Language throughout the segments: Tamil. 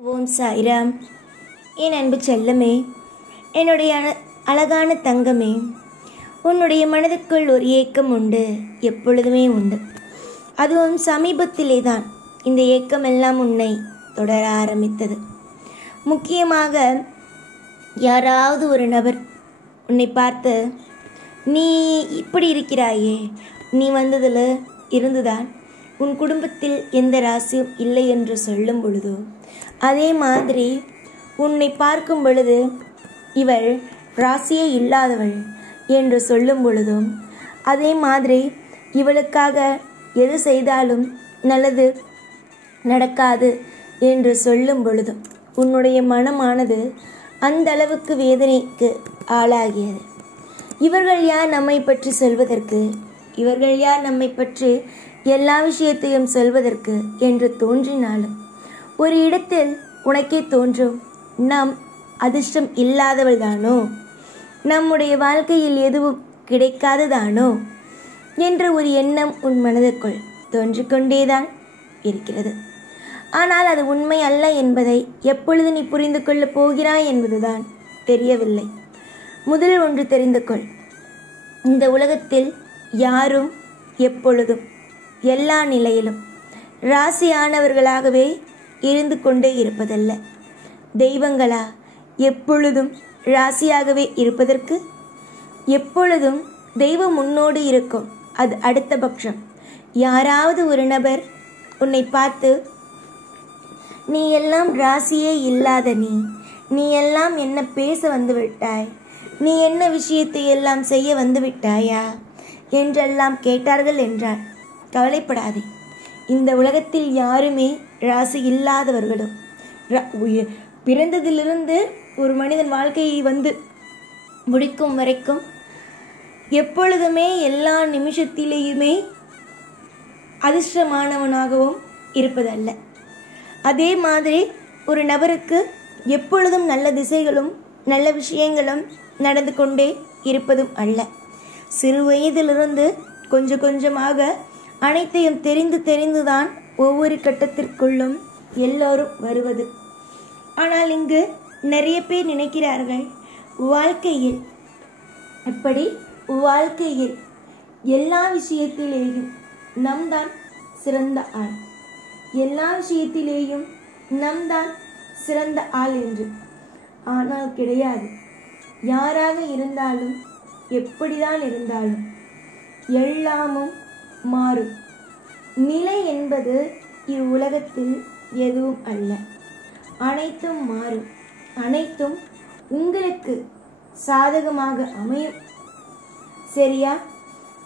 ஓம் சாய்ராம். என் அன்பு செல்லமே, என்னுடைய அழகான தங்கமே, உன்னுடைய மனதுக்குள் ஒரு ஏக்கம் உண்டு, எப்பொழுதுமே உண்டு. அதுவும் சமீபத்திலே தான் இந்த ஏக்கமெல்லாம் உன்னை தொடர ஆரம்பித்தது. முக்கியமாக யாராவது ஒரு நபர் உன்னை பார்த்து, நீ இப்படி இருக்கிறாயே, நீ வந்ததில் இருந்துதான் உன் குடும்பத்தில் எந்த ராசியும் இல்லை என்று சொல்லும் பொழுதோ, அதே மாதிரி உன்னை பார்க்கும் பொழுது இவள் ராசியே இல்லாதவள் என்று சொல்லும் பொழுதும், அதே மாதிரி இவளுக்காக எது செய்தாலும் நல்லது நடக்காது என்று சொல்லும் பொழுதும் உன்னுடைய மனமானது அந்த அளவுக்கு வேதனைக்கு ஆளாகியது. இவர்கள் யார் நம்மை பற்றி சொல்வதற்கு, இவர்கள் யார் நம்மை பற்றி எல்லா விஷயத்தையும் சொல்வதற்கு என்று தோன்றினாலும், ஒரு இடத்தில் உனக்கே தோன்றும், நாம் அதிர்ஷ்டம் இல்லாதவள் தானோ, நம்முடைய வாழ்க்கையில் எதுவும் கிடைக்காததானோ என்ற ஒரு எண்ணம் உன் மனதிற்குள் தோன்றிக்கொண்டேதான் இருக்கிறது. ஆனால் அது உண்மை அல்ல என்பதை எப்பொழுது நீ புரிந்து கொள்ளப் போகிறாய் என்பதுதான் தெரியவில்லை. முதல் ஒன்று தெரிந்து கொள், இந்த உலகத்தில் யாரும் எப்பொழுதும் எல்லா நிலையிலும் ராசியானவர்களாகவே இருந்து கொண்டே இருப்பதல்ல. தெய்வங்களா எப்பொழுதும் ராசியாகவே இருப்பதற்கு? எப்பொழுதும் தெய்வம் முன்னோடு இருக்கும். அது அடுத்த பட்சம். யாராவது ஒரு நபர் உன்னை பார்த்து, நீ எல்லாம் ராசியே இல்லாத நீ எல்லாம் என்ன பேச வந்து விட்டாய், நீ என்ன விஷயத்தை எல்லாம் செய்ய வந்து விட்டாயா என்றெல்லாம் கேட்டார்கள் என்றால் கவலைப்படாதே. இந்த உலகத்தில் யாருமே ராசி இல்லாதவர்களும், பிறந்ததிலிருந்து ஒரு மனிதன் வாழ்க்கையை வந்து முடிக்கும் வரைக்கும் எப்பொழுதுமே எல்லா நிமிஷத்திலேயுமே அதிர்ஷ்டமானவனாகவும் இருப்பதல்ல. அதே மாதிரி ஒரு நபருக்கு எப்பொழுதும் நல்ல திசைகளும் நல்ல விஷயங்களும் நடந்து கொண்டே இருப்பதும் அல்ல. சிறு வயதிலிருந்து கொஞ்சம் கொஞ்சமாக அனைத்தையும் தெரிந்துதான் ஒவ்வொரு கட்டத்திற்குள்ளும் எல்லோரும் வருவது. ஆனால் இங்கு நிறைய பேர் நினைக்கிறார்கள், வாழ்க்கையில் எல்லா விஷயத்திலேயும் நம் தான் சிறந்த ஆள், எல்லா விஷயத்திலேயும் நம் தான் சிறந்த ஆள் என்று. ஆனால் கிடையாது. யாராக இருந்தாலும் எப்படிதான் இருந்தாலும் எல்லாமும் மாறும். நிலை என்பது இவ்வுலகத்தில் எதுவும் அல்ல. அனைத்தும் மாறும். அனைத்தும் உங்களுக்கு சாதகமாக அமையும். சரியா?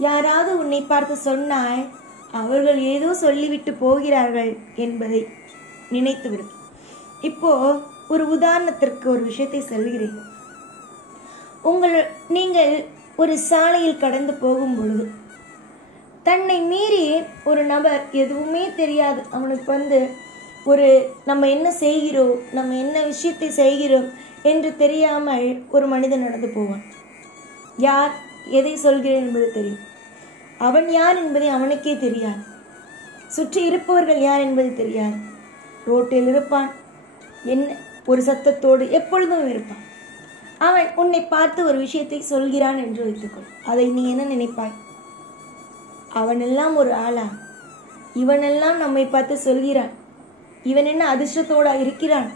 யாராவது உன்னை பார்த்து சொன்னால் அவர்கள் ஏதோ சொல்லிவிட்டு போகிறார்கள் என்பதை நினைத்துவிடும். இப்போ ஒரு உதாரணத்திற்கு ஒரு விஷயத்தை சொல்கிறேன். நீங்கள் ஒரு சாலையில் கடந்து போகும் பொழுது தன்னை மீறி ஒரு நபர், எதுவுமே தெரியாது, அவனுக்கு வந்து நம்ம என்ன செய்கிறோம், நம்ம என்ன விஷயத்தை செய்கிறோம் என்று தெரியாமல் ஒரு மனிதன் நடந்து போவான். யார் எதை சொல்கிறேன் என்பது தெரியும். அவன் யார் என்பதை அவனுக்கே தெரியாது. சுற்றி இருப்பவர்கள் யார் என்பது தெரியாது. ரோட்டில் இருப்பான், என்ன ஒரு சத்தத்தோடு எப்பொழுதும் இருப்பான். அவன் உன்னை பார்த்து ஒரு விஷயத்தை சொல்கிறான் என்று வைத்துக்கொள். அதை நீ என்ன நினைப்பாய்? அவனெல்லாம் ஒரு ஆளா, இவனெல்லாம் நம்மை பார்த்து சொல்கிறான், இவன் என்ன அதிர்ஷ்டத்தோடா இருக்கிறான்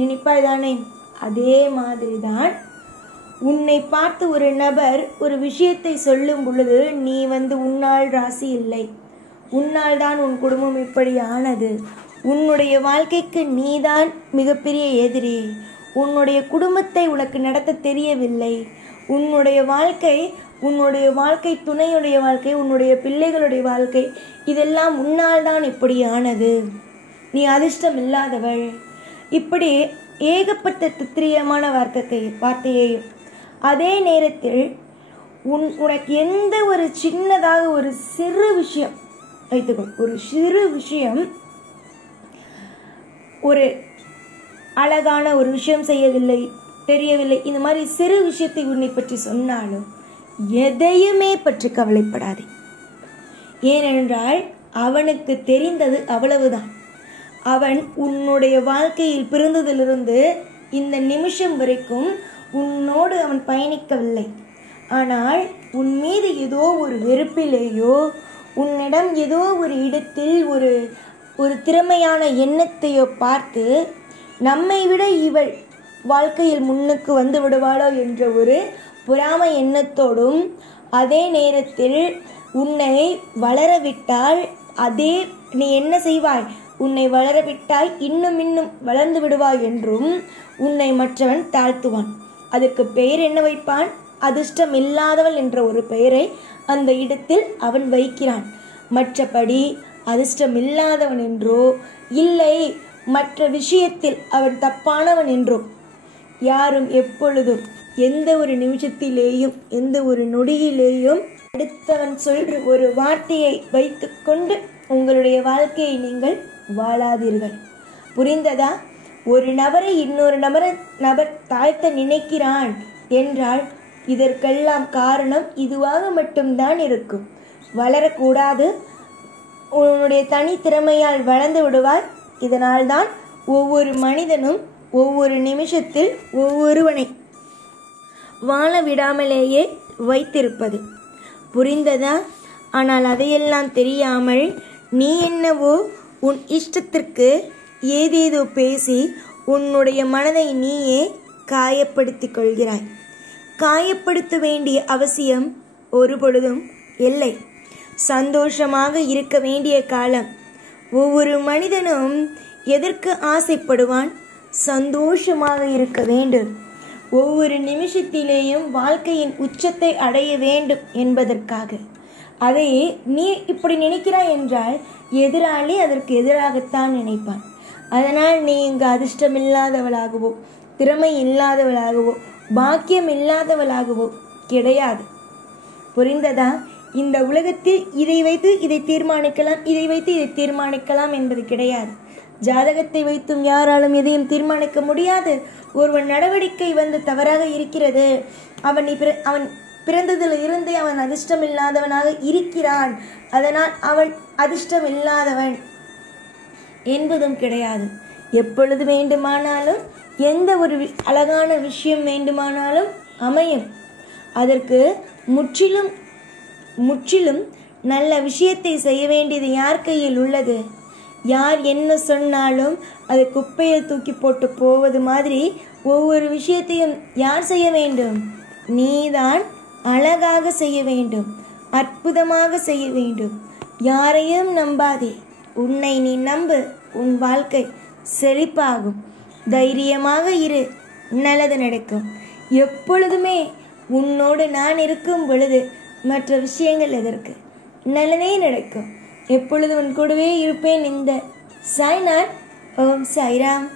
நினைப்பாய் தானே? அதே மாதிரிதான் உன்னை பார்த்து ஒரு நபர் ஒரு விஷயத்தை சொல்லும் பொழுது, நீ உன்னால் ராசி இல்லை, உன்னால் தான் உன் குடும்பம் இப்படி ஆனது, உன்னுடைய வாழ்க்கைக்கு நீதான் மிகப்பெரிய எதிரி, உன்னுடைய குடும்பத்தை உனக்கு நடத்த தெரியவில்லை, உன்னுடைய வாழ்க்கை துணையுடைய வாழ்க்கை, உன்னுடைய பிள்ளைகளுடைய வாழ்க்கை, இதெல்லாம் உன்னால் தான் இப்படி ஆனது, நீ அதிர்ஷ்டம் இல்லாதவள், இப்படி ஏகப்பட்ட துத்திரியமான வார்த்தையையும் அதே நேரத்தில் உனக்கு எந்த ஒரு சின்னதாக ஒரு சிறு விஷயம் வைத்துக்கொள், ஒரு சிறு விஷயம், ஒரு அழகான ஒரு விஷயம் செய்யவில்லை, தெரியவில்லை, இந்த மாதிரி சிறு விஷயத்தை உன்னை பற்றி சொன்னாலும் எதையுமே பற்றி கவலைப்படாதே. ஏனென்றால் அவனுக்கு தெரிந்தது அவ்வளவுதான். அவன் உன்னுடைய வாழ்க்கையில் பிறந்ததிலிருந்து இந்த நிமிஷம் வரைக்கும் உன்னோடு அவன் பயணிக்கவில்லை. ஆனால் உன் மீது ஏதோ ஒரு வெறுப்பிலேயோ, உன்னிடம் ஏதோ ஒரு இடத்தில் ஒரு திறமையான எண்ணத்தையோ பார்த்து நம்மை விட இவள் வாழ்க்கையில் முன்னுக்கு வந்து விடுவாளோ என்ற ஒரு பொறாமை எண்ணத்தோடும், அதே நேரத்தில் உன்னை வளரவிட்டால் நீ என்ன செய்வாய், உன்னை வளரவிட்டால் இன்னும் வளர்ந்து விடுவாய் என்றும் உன்னை மற்றவன் தாழ்த்துவான். அதற்கு பெயர் என்ன வைப்பான்? அதிர்ஷ்டம் இல்லாதவள் என்ற ஒரு பெயரை அந்த இடத்தில் அவன் வைக்கிறான். மற்றபடி அதிர்ஷ்டம் இல்லாதவன் என்றோ இல்லை மற்ற விஷயத்தில் அவன் தப்பானவன் என்றோ யாரும் எப்பொழுதும் எந்த ஒரு நிமிஷத்திலேயும் எந்த ஒரு நொடியிலேயும் அடுத்தவன் சொல்ற ஒரு வார்த்தையை வைத்துக்கொண்டு உங்களுடைய வாழ்க்கையை நீங்கள் வாழாதீர்கள். புரிந்ததா? ஒரு நபரை இன்னொரு நபர் தாழ்த்த நினைக்கிறான் என்றால் இதற்கெல்லாம் காரணம் இதுவாக மட்டும்தான் இருக்கும். வளரக்கூடாது, உன்னுடைய தனித்திறமையால் வளர்ந்து விடுவாய். இதனால்தான் ஒவ்வொரு மனிதனும் ஒவ்வொரு நிமிஷத்தில் ஒவ்வொருவனை வாழ விடாமலேயே வைத்திருப்பது. புரிந்ததா? ஆனால் அதையெல்லாம் தெரியாமல் நீ என்னவோ உன் இஷ்டத்திற்கு ஏதேதோ பேசி உன்னுடைய மனதை நீயே காயப்படுத்திக் கொள்கிறாய். காயப்படுத்த வேண்டிய அவசியம் ஒரு பொழுதும் இல்லை. சந்தோஷமாக இருக்க வேண்டிய காலம். ஒவ்வொரு மனிதனும் எதற்கு ஆசைப்படுவான்? சந்தோஷமாக இருக்க வேண்டும். ஒவ்வொரு நிமிஷத்திலேயும் வாழ்க்கையின் உச்சத்தை அடைய வேண்டும் என்பதற்காக. அதை நீ இப்படி நினைக்கிறாய் என்றால் எதிராளி அதற்கு எதிராகத்தான் நினைப்பான். அதனால் நீ இங்கு அதிர்ஷ்டம் இல்லாதவளாகவோ, திறமை இல்லாதவளாகவோ, பாக்கியம் இல்லாதவளாகவோ கிடையாது. புரிந்ததா? இந்த உலகத்தில் இதை வைத்து இதை தீர்மானிக்கலாம், இதை வைத்து இதை தீர்மானிக்கலாம் என்பது கிடையாது. ஜாதகத்தை வைத்தும் யாராலும் எதையும் தீர்மானிக்க முடியாது. ஒருவன் நடவடிக்கை தவறாக இருக்கிறது, அவன் பிறந்ததில் இருந்தே அவன் அதிர்ஷ்டம் இல்லாதவனாக இருக்கிறான், அதனால் அவன் அதிர்ஷ்டம் இல்லாதவன் என்பதும் கிடையாது. எப்பொழுது வேண்டுமானாலும் எந்த ஒரு அழகான விஷயம் வேண்டுமானாலும் அமையும். அதற்கு முற்றிலும் நல்ல விஷயத்தை செய்ய வேண்டியது யார் கையில் உள்ளது? யார் என்ன சொன்னாலும் அதை குப்பையை தூக்கி போட்டு போவது மாதிரி ஒவ்வொரு விஷயத்தையும் யார் செய்ய வேண்டும்? நீதான் அழகாக செய்ய வேண்டும், அற்புதமாக செய்ய வேண்டும். யாரையும் நம்பாதே, உன்னை நீ நம்பு. உன் வாழ்க்கை செழிப்பாகும். தைரியமாக இரு, நல்லது நடக்கும். எப்பொழுதுமே உன்னோடு நான் இருக்கும் பொழுது மற்ற விஷயங்கள் எதற்கு? நல்லதே நடக்கும். எப்பொழுது உன் கூடவே இருப்பேன். இந்த சாய்நாத். ஓம் சாய்ராம்.